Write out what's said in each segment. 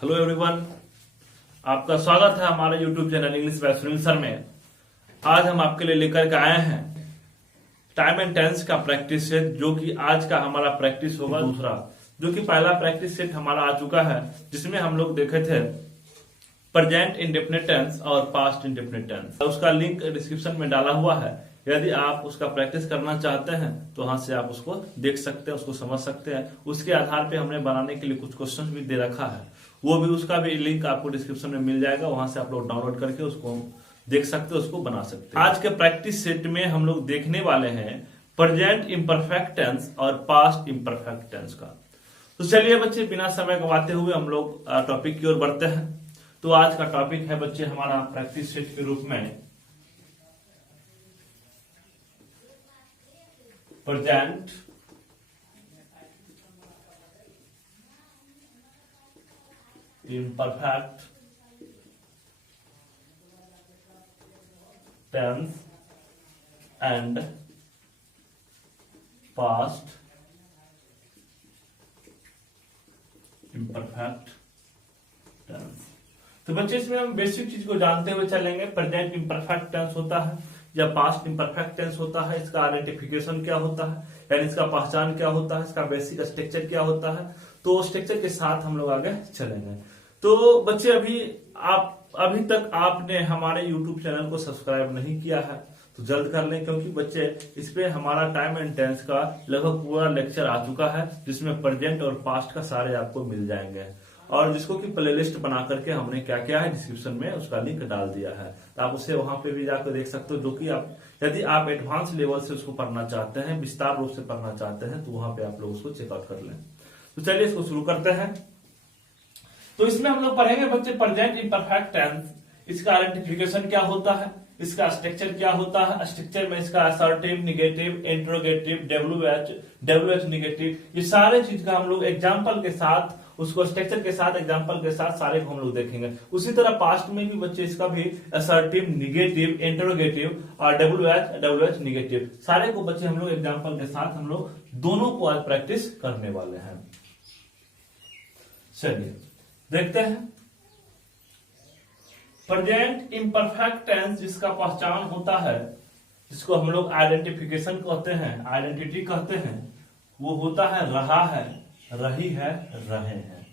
Hello everyone, आपका स्वागत है हमारे YouTube channel English by Sunil sir में। आज हम आपके लिए लेकर के आए हैं टाइम एंड टेंस का प्रैक्टिस सेट, जो कि आज का हमारा प्रैक्टिस होगा दूसरा। जो कि पहला प्रैक्टिस सेट हमारा आ चुका है, जिसमें हम लोग देखे थे प्रेजेंट इंडेफिनिट टेंस और पास्ट इंडेफिनिट टेंस। उसका लिंक डिस्क्रिप्शन में डाला हुआ है। यदि आप उसका प्रैक्टिस करना चाहते हैं तो वहां से आप उसको देख सकते हैं, उसको समझ सकते हैं। उसके आधार पे हमने बनाने के लिए कुछ क्वेश्चन भी दे रखा है, वो भी उसका भी लिंक आपको डिस्क्रिप्शन में मिल जाएगा। वहां से आप लोग डाउनलोड करके उसको देख सकते हैं, उसको बना सकते हैं। आज के प्रैक्टिस सेट में हम लोग देखने वाले हैं प्रेजेंट इम्परफेक्ट टेंस और पास्ट इम्परफेक्ट टेंस का। तो चलिए बच्चे, बिना समय गवाते हुए हम लोग टॉपिक की ओर बढ़ते हैं। तो आज का टॉपिक है बच्चे हमारा प्रैक्टिस सेट के रूप में present imperfect tense and past imperfect tense। तो बच्चे, इसमें हम बेसिक चीज को जानते हुए चलेंगे। प्रेजेंट इम्परफेक्ट टेंस होता है या पास्ट इम्परफेक्ट टेंस होता है, इसका आइडेंटिफिकेशन क्या होता है, यानी इसका पहचान क्या होता है, इसका बेसिक स्ट्रक्चर क्या होता है। तो स्ट्रक्चर के साथ हम लोग आगे चलेंगे। तो बच्चे, अभी तक आपने हमारे YouTube चैनल को सब्सक्राइब नहीं किया है तो जल्द कर लें, क्योंकि बच्चे इस पे हमारा टाइम एंड टेंस का लगभग पूरा लेक्चर आ चुका है, जिसमें प्रेजेंट और पास्ट का सारे आपको मिल जाएंगे। और जिसको कि प्लेलिस्ट बना करके हमने क्या क्या है डिस्क्रिप्शन में उसका लिंक डाल दिया है, तो आप उसे वहां पे भी जाकर देख सकते हो। जो कि आप यदि आप एडवांस लेवल से उसको पढ़ना चाहते हैं, विस्तार रूप से पढ़ना चाहते हैं, तो वहां पे आप लोग उसको चेकआउट कर लें। तो चलिए इसको शुरू करते हैं। तो इसमें हम लोग पढ़ेंगे बच्चे प्रेजेंट इम्परफेक्ट टेंस, इसका आइडेंटिफिकेशन क्या होता है, इसका स्ट्रक्चर क्या होता है। स्ट्रक्चर में इसका assertive, negative, interrogative, WH negative, ये सारे चीज का हम लोग एग्जांपल के साथ, उसको स्ट्रक्चर के साथ, एग्जांपल के साथ सारे को हम लोग देखेंगे। उसी तरह पास्ट में भी बच्चे इसका भी असर्टिव, निगेटिव, इंट्रोगेटिव और डब्ल्यूएच निगेटिव, सारे को बच्चे हम लोग एग्जांपल के साथ हम लोग दोनों को आज प्रैक्टिस करने वाले हैं। चलिए देखते हैं। प्रेजेंट इम्परफेक्ट टेंस जिसका पहचान होता है, जिसको हम लोग आइडेंटिफिकेशन कहते हैं, आइडेंटिटी कहते हैं, वो होता है रहा है, रही है, रहे हैं।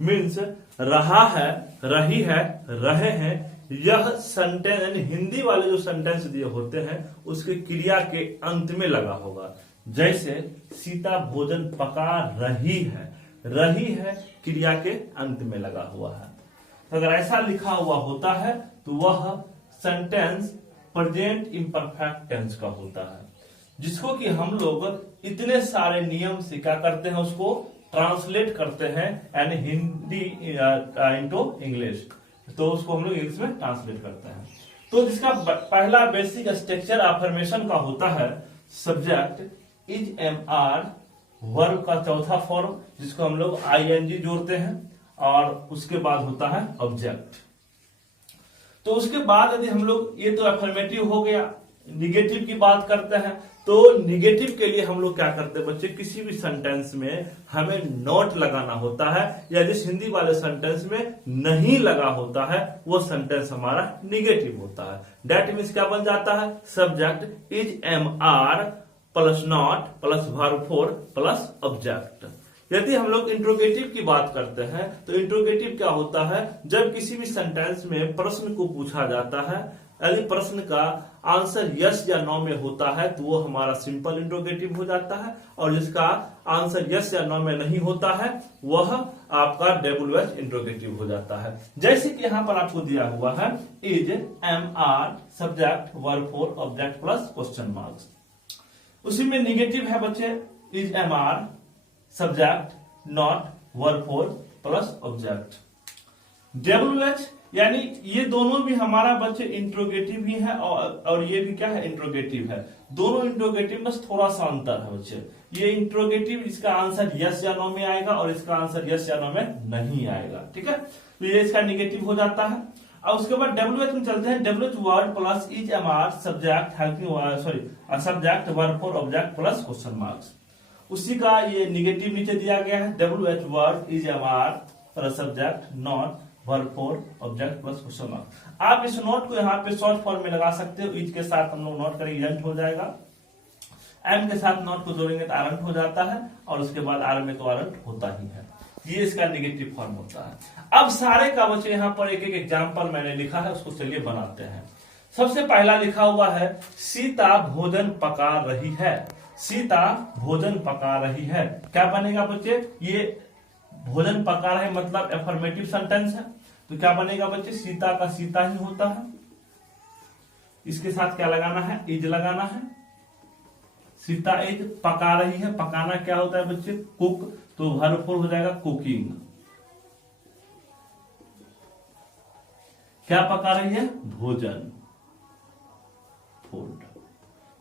मीन्स रहा है, रही है, रहे हैं। यह सेंटेंस, हिंदी वाले जो सेंटेंस दिए होते हैं उसके क्रिया के अंत में लगा होगा। जैसे सीता भोजन पका रही है, रही है क्रिया के अंत में लगा हुआ है। तो अगर ऐसा लिखा हुआ होता है तो वह सेंटेंस प्रेजेंट इम्परफेक्ट टेंस का होता है, जिसको कि हम लोग इतने सारे नियम से क्या करते हैं, उसको ट्रांसलेट करते हैं यानी हिंदी इनटू इंग्लिश। तो उसको हम लोग इंग्लिश में ट्रांसलेट करते हैं। तो जिसका पहला बेसिक स्ट्रक्चर अफर्मेशन का होता है subject is am are, verb का चौथा फॉर्म जिसको हम लोग आईएनजी जोड़ते हैं, और उसके बाद होता है ऑब्जेक्ट। तो उसके बाद यदि हम लोग, ये तो अफर्मेटिव हो गया। निगेटिव की बात करते हैं तो निगेटिव के लिए हम लोग क्या करते हैं बच्चे, किसी भी सेंटेंस में हमें नॉट लगाना होता है, या जिस हिंदी वाले सेंटेंस में नहीं लगा होता है वो सेंटेंस हमारा निगेटिव होता है। दैट मीन्स क्या बन जाता है, subject is am are plus not plus verb four plus object. यदि हम लोग इंट्रोगेटिव की बात करते हैं तो इंट्रोगेटिव क्या होता है, जब किसी भी सेंटेंस में प्रश्न को पूछा जाता है, यदि प्रश्न का आंसर यस या नो में होता है तो वो हमारा सिंपल इंट्रोगेटिव हो जाता है, और जिसका आंसर यस या नो में नहीं होता है वह आपका डब्ल्यूएच इंट्रोगेटिव हो जाता है। जैसे कि यहां पर आपको दिया हुआ है is am are subject verb four object plus question marks. उसी में निगेटिव है बच्चे is am are subject not verb four plus object. WH यानी ये दोनों भी हमारा बच्चे इंट्रोगेटिव ही है, और ये भी क्या है, इंट्रोगेटिव है। दोनों इंट्रोगेटिव, बस थोड़ा सा अंतर है बच्चे। ये इंट्रोगेटिव, इसका आंसर यस या नो में आएगा और इसका आंसर यस या नो में नहीं आएगा, ठीक है। तो ये इसका निगेटिव हो जाता है। और उसके बाद डब्ल्यूएच में चलते हैं। WH word plus is am are subject helping subject verb four object plus question marks. उसी का ये निगेटिव नीचे दिया गया है। WH word is am are plus subject not verb four object plus question mark. आप इस नोट को यहाँ पे शॉर्ट फॉर्म में लगा सकते हो। इज के साथ हम लोग नोट करेंगे इजेंट हो जाएगा, एम के साथ नोट को जोड़ेंगे तो आरंट हो जाता है, और उसके बाद आर में तो आरंट होता ही है। ये इसका नेगेटिव फॉर्म होता है। अब सारे का बच्चे यहाँ पर एक एक एग्जाम्पल मैंने लिखा है, उसको चलिए बनाते हैं। सबसे पहला लिखा हुआ है सीता भोजन पका रही है। सीता भोजन पका रही है, क्या बनेगा बच्चे? ये भोजन पका रहे मतलब एफर्मेटिव सेंटेंस है, तो क्या बनेगा बच्चे? सीता का सीता ही होता है। इसके साथ क्या लगाना है? इज लगाना है। सीता इज पका रही है, पकाना क्या होता है बच्चे? कुक, तो वर्ब फॉर हो जाएगा कुकिंग। क्या पका रही है? भोजन, food.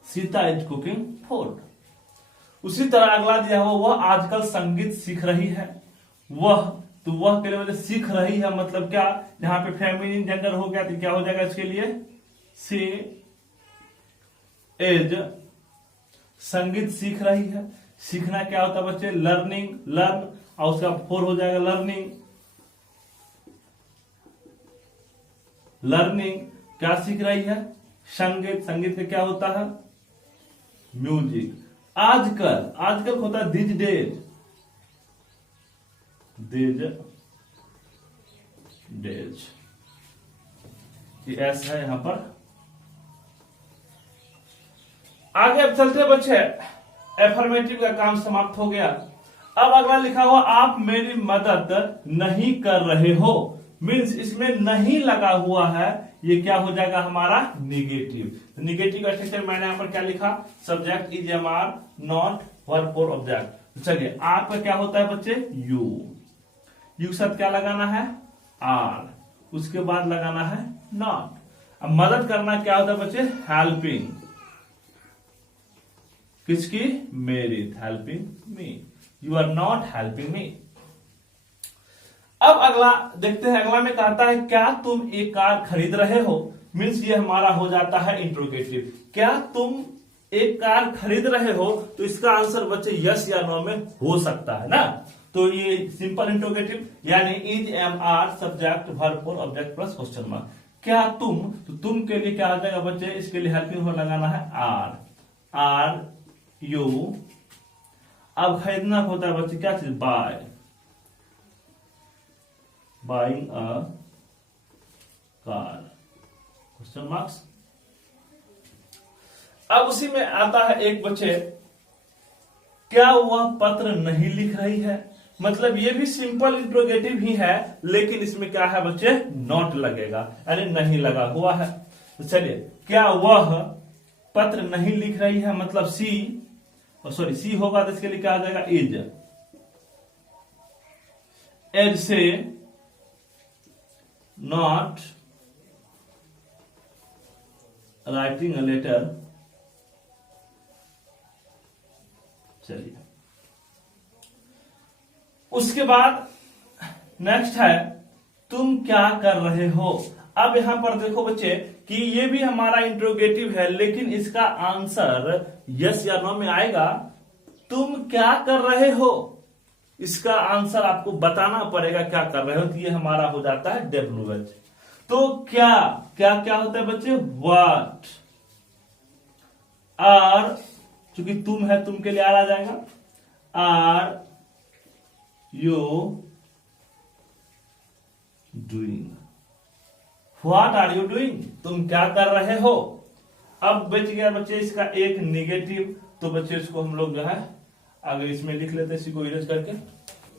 Sita is cooking food. उसी तरह अगला दिया हुआ, वह आजकल संगीत सीख रही है। वह, तो वह के लिए मतलब सीख रही है मतलब क्या? यहां पे फेमिनिन जेंडर हो गया तो क्या हो जाएगा इसके लिए? सी इज संगीत सीख रही है। सीखना क्या होता है बच्चे? लर्निंग, लर्न, और उसका फोर हो जाएगा लर्निंग। लर्निंग क्या सीख रही है? संगीत। संगीत का क्या होता है? म्यूजिक। आजकल, आजकल होता है दिस डेज, दिस डेज। ये ऐसा है यहां पर। आगे अब चलते बच्चे, एफर्मेटिव का काम समाप्त हो गया। अब अगला लिखा हुआ, आप मेरी मदद नहीं कर रहे हो। मीन्स इसमें नहीं लगा हुआ है, ये क्या हो जाएगा हमारा? निगेटिव। निगेटिव का स्ट्रक्चर मैंने यहां पर क्या लिखा? Subject is am are not verb four object. चलिए, आपका क्या होता है बच्चे? यू। यू के साथ क्या लगाना है? आर। उसके बाद लगाना है नॉट। अब मदद करना क्या होता है बच्चे? हेल्पिंग। किसकी? मेरी। Helping me. You are not helping me. अब अगला देखते हैं। अगला में कहता है, क्या तुम एक कार खरीद रहे हो? मीन्स ये हमारा हो जाता है इंट्रोगेटिव। क्या तुम एक कार खरीद रहे हो? तो इसका आंसर बच्चे यस या नो में हो सकता है ना। तो ये सिंपल इंट्रोगेटिव, यानी is am are subject verb four object plus question mark. क्या तुम, तो तुम के लिए क्या हो जाएगा बच्चे? इसके लिए हेल्पिंग हो लगाना है आर। Are you. अब खरीदना होता है बच्चे क्या चीज? Buy. Buying a car, question marks. अब उसी में आता है एक बच्चे, क्या वह पत्र नहीं लिख रही है? मतलब ये भी सिंपल इंट्रोगेटिव ही है, लेकिन इसमें क्या है बच्चे? नॉट लगेगा, यानी नहीं लगा हुआ है। तो चलिए, क्या वह पत्र नहीं लिख रही है मतलब सी, सॉरी सी होगा तो इसके लिए क्या आ जाएगा? इज। एज से नॉट राइटिंग अ लेटर। चलिए, उसके बाद नेक्स्ट है, तुम क्या कर रहे हो? अब यहां पर देखो बच्चे कि ये भी हमारा इंट्रोगेटिव है, लेकिन इसका आंसर यस या नो में आएगा। तुम क्या कर रहे हो, इसका आंसर आपको बताना पड़ेगा क्या कर रहे हो, तो ये हमारा हो जाता है WH। तो क्या क्या क्या होता है बच्चे? व्हाट। आर, चूंकि तुम है, तुम के लिए आर आ जाएगा। Are you doing. What are you doing, तुम क्या कर रहे हो। अब बच गया बच्चे इसका एक निगेटिव, तो बच्चे इसको हम लोग जो है आगे इसमें लिख लेते हैं, इसी को इरेज करके।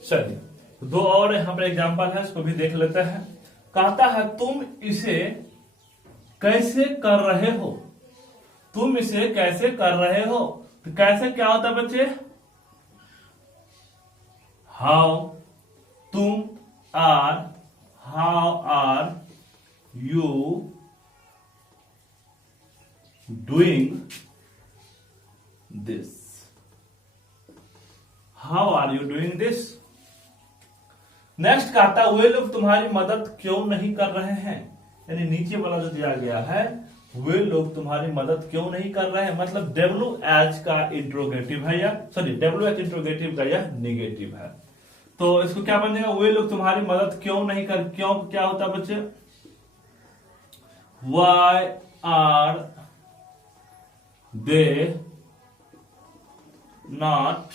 चलिए, दो और यहां पर एग्जांपल है, इसको भी देख लेते हैं। कहता है, तुम इसे कैसे कर रहे हो? तुम इसे कैसे कर रहे हो, तो कैसे क्या होता है बच्चे? हाउ। तुम are, how are you doing this. How are you doing this. Next कहता, वे लोग तुम्हारी मदद क्यों नहीं कर रहे हैं? यानी नीचे वाला जो दिया गया है, वे लोग तुम्हारी मदद क्यों नहीं कर रहे हैं, मतलब WH का इंट्रोगेटिव है, या सॉरी WH इंट्रोगेटिव का यह निगेटिव है। तो इसको क्या बन जाएगा, वे लोग तुम्हारी मदद क्यों नहीं कर, क्यों क्या होता है बच्चे, why are they not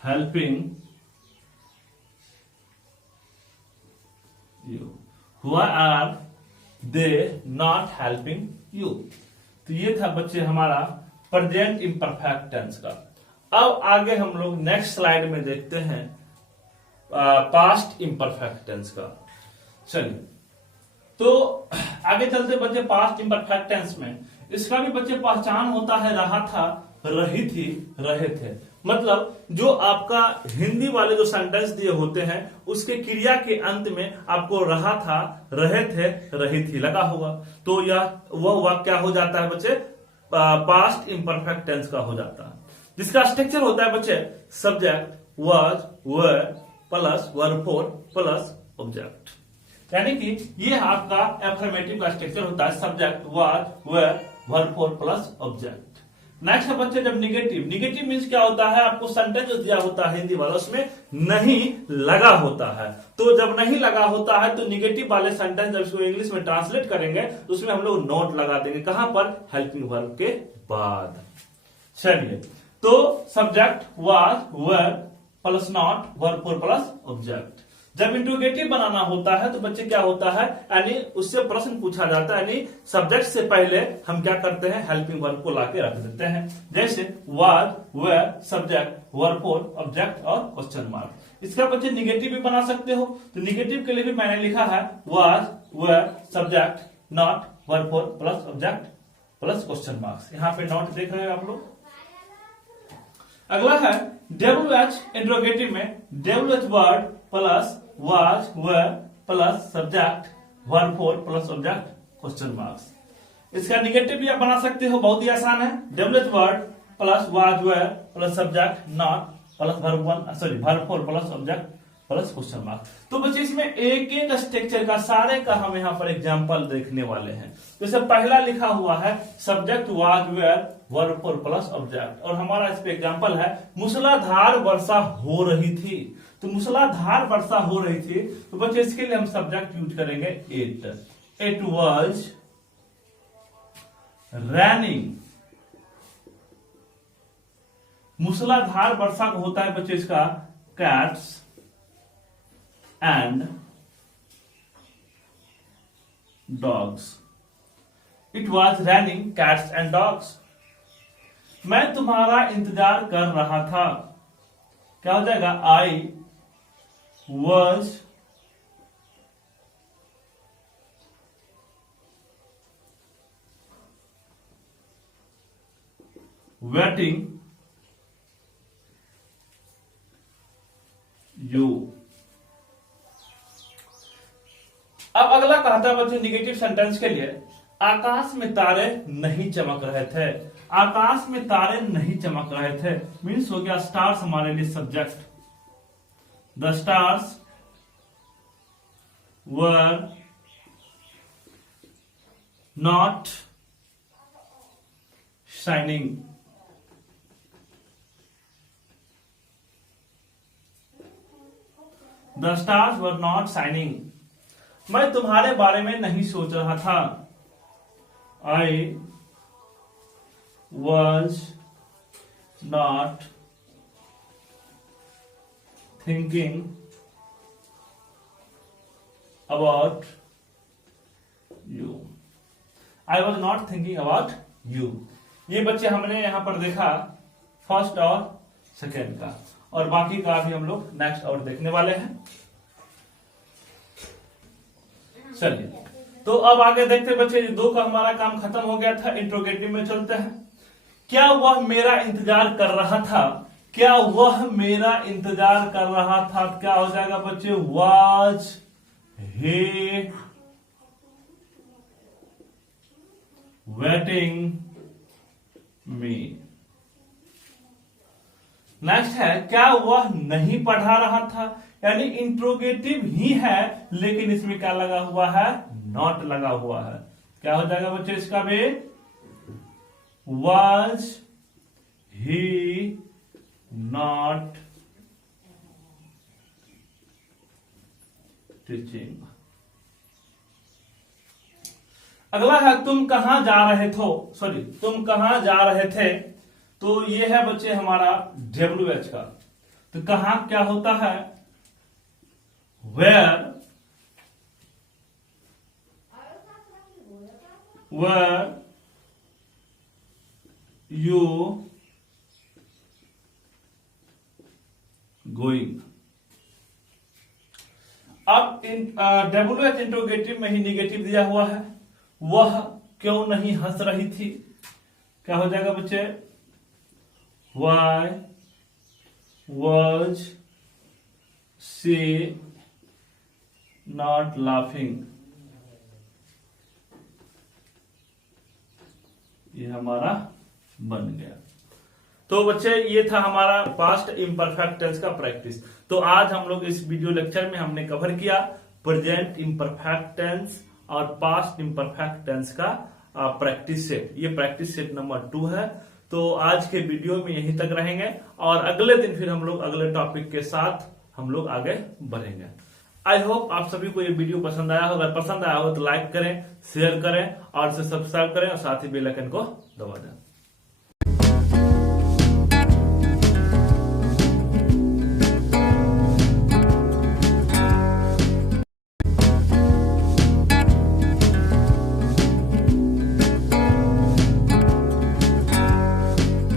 helping you, why are they not helping you। तो ये था बच्चे हमारा प्रेजेंट इम्परफेक्ट टेंस का। अब आगे हम लोग नेक्स्ट स्लाइड में देखते हैं पास्ट इम्परफेक्ट टेंस का। चलिए, तो आगे चलते बच्चे पास्ट इम्परफेक्ट टेंस में इसका भी बच्चे पहचान होता है रहा था, रही थी, रहे थे। मतलब जो आपका हिंदी वाले जो सेंटेंस दिए होते हैं उसके क्रिया के अंत में आपको रहा था, रहे थे, रही थी लगा होगा, तो यह वह वाक्य क्या हो जाता है बच्चे, पास्ट इम्परफेक्ट टेंस का हो जाता है, जिसका स्ट्रक्चर होता है बच्चे subject was were plus verb four plus object. यानी कि ये आपका एफर्मेटिव का स्ट्रक्चर होता है, subject was were verb four plus object. Next है बच्चे जब निगेटिव, निगेटिव मीन्स क्या होता है, आपको सेंटेंस जो दिया होता है हिंदी वाला उसमें नहीं लगा होता है। तो जब नहीं लगा होता है तो निगेटिव वाले सेंटेंस जब इसको इंग्लिश में ट्रांसलेट करेंगे तो उसमें हम लोग नोट लगा देंगे, कहां पर, हेल्पिंग वर्ब के बाद। चलिए, तो subject was were plus not verb four plus object. जब इंट्रोगेटिव बनाना होता है तो बच्चे क्या होता है, यानी उससे प्रश्न पूछा जाता है, यानी सब्जेक्ट से पहले हम क्या करते हैं, हेल्पिंग वर्ब को लाके रख देते हैं, जैसे was were subject verb four object और क्वेश्चन मार्क। इसका बच्चे निगेटिव भी बना सकते हो, तो निगेटिव के लिए भी मैंने लिखा है was were subject not verb four plus object plus question marks. यहाँ पे नॉट देख रहे हैं आप लोग। अगला है WH इंट्रोगेटिव में WH word plus was were plus subject verb four plus object question marks. इसका निगेटिव भी आप बना सकते हो, बहुत ही आसान है, WH word plus was were plus subject not plus verb one sorry verb four plus object plus question mark. तो बच्चे इसमें एक एक स्ट्रक्चर का सारे का हम यहाँ पर एग्जांपल देखने वाले हैं। जैसे पहला लिखा हुआ है subject was were verb four plus object, और हमारा इस पे एग्जांपल है मूसलाधार वर्षा हो रही थी। तो मूसलाधार वर्षा हो रही थी, तो बच्चे इसके लिए हम सब्जेक्ट यूज करेंगे इट वाज रैनिंग। मूसलाधार वर्षा को होता है बच्चे इसका cats and dogs. It was raining cats and dogs. मैं तुम्हारा इंतजार कर रहा था, क्या हो जाएगा, आई वॉज वेटिंग यू। अब अगला कहता है बच्चे निगेटिव सेंटेंस के लिए आकाश में तारे नहीं चमक रहे थे। आकाश में तारे नहीं चमक रहे थे मीन्स हो गया स्टार्स हमारे लिए subject, the stars were not shining. The stars were not shining. मैं तुम्हारे बारे में नहीं सोच रहा था, I was not thinking about you. I was not thinking about you. ये बच्चे हमने यहां पर देखा फर्स्ट और सेकेंड का, और बाकी का भी हम लोग नेक्स्ट और देखने वाले हैं। चलिए, तो अब आगे देखते बच्चे, दो का हमारा काम खत्म हो गया था, इंट्रोगेटिव में चलते हैं। क्या वह मेरा इंतजार कर रहा था, क्या वह मेरा इंतजार कर रहा था, क्या हो जाएगा बच्चे, was he waiting me. Next है क्या वह नहीं पढ़ा रहा था, यानी इंट्रोगेटिव ही है लेकिन इसमें क्या लगा हुआ है, नॉट लगा हुआ है। क्या हो जाएगा बच्चे इसका भी, वाज ही नॉट टीचिंग। अगला है तुम कहां जा रहे तुम कहां जा रहे थे। तो ये है बच्चे हमारा WH का। तो कहां क्या होता है, वेयर यू गोइंग। अब WH इंट्रोगेटिव में ही निगेटिव दिया हुआ है, वह क्यों नहीं हंस रही थी। क्या हो जाएगा बच्चे, why was she not laughing. ये हमारा बन गया। तो बच्चे ये था हमारा पास्ट इम्परफेक्ट टेंस का प्रैक्टिस। तो आज हम लोग इस वीडियो लेक्चर में हमने कवर किया प्रेजेंट इम्परफेक्ट टेंस और पास्ट इम्परफेक्ट टेंस का प्रैक्टिस सेट। ये प्रैक्टिस सेट नंबर 2 है। तो आज के वीडियो में यहीं तक रहेंगे और अगले दिन फिर हम लोग अगले टॉपिक के साथ हम लोग आगे बढ़ेंगे। आई होप आप सभी को ये वीडियो पसंद आया हो। अगर पसंद आया हो तो लाइक करें, शेयर करें और सब्सक्राइब करें और साथ ही बेल आइकन को दबा दें।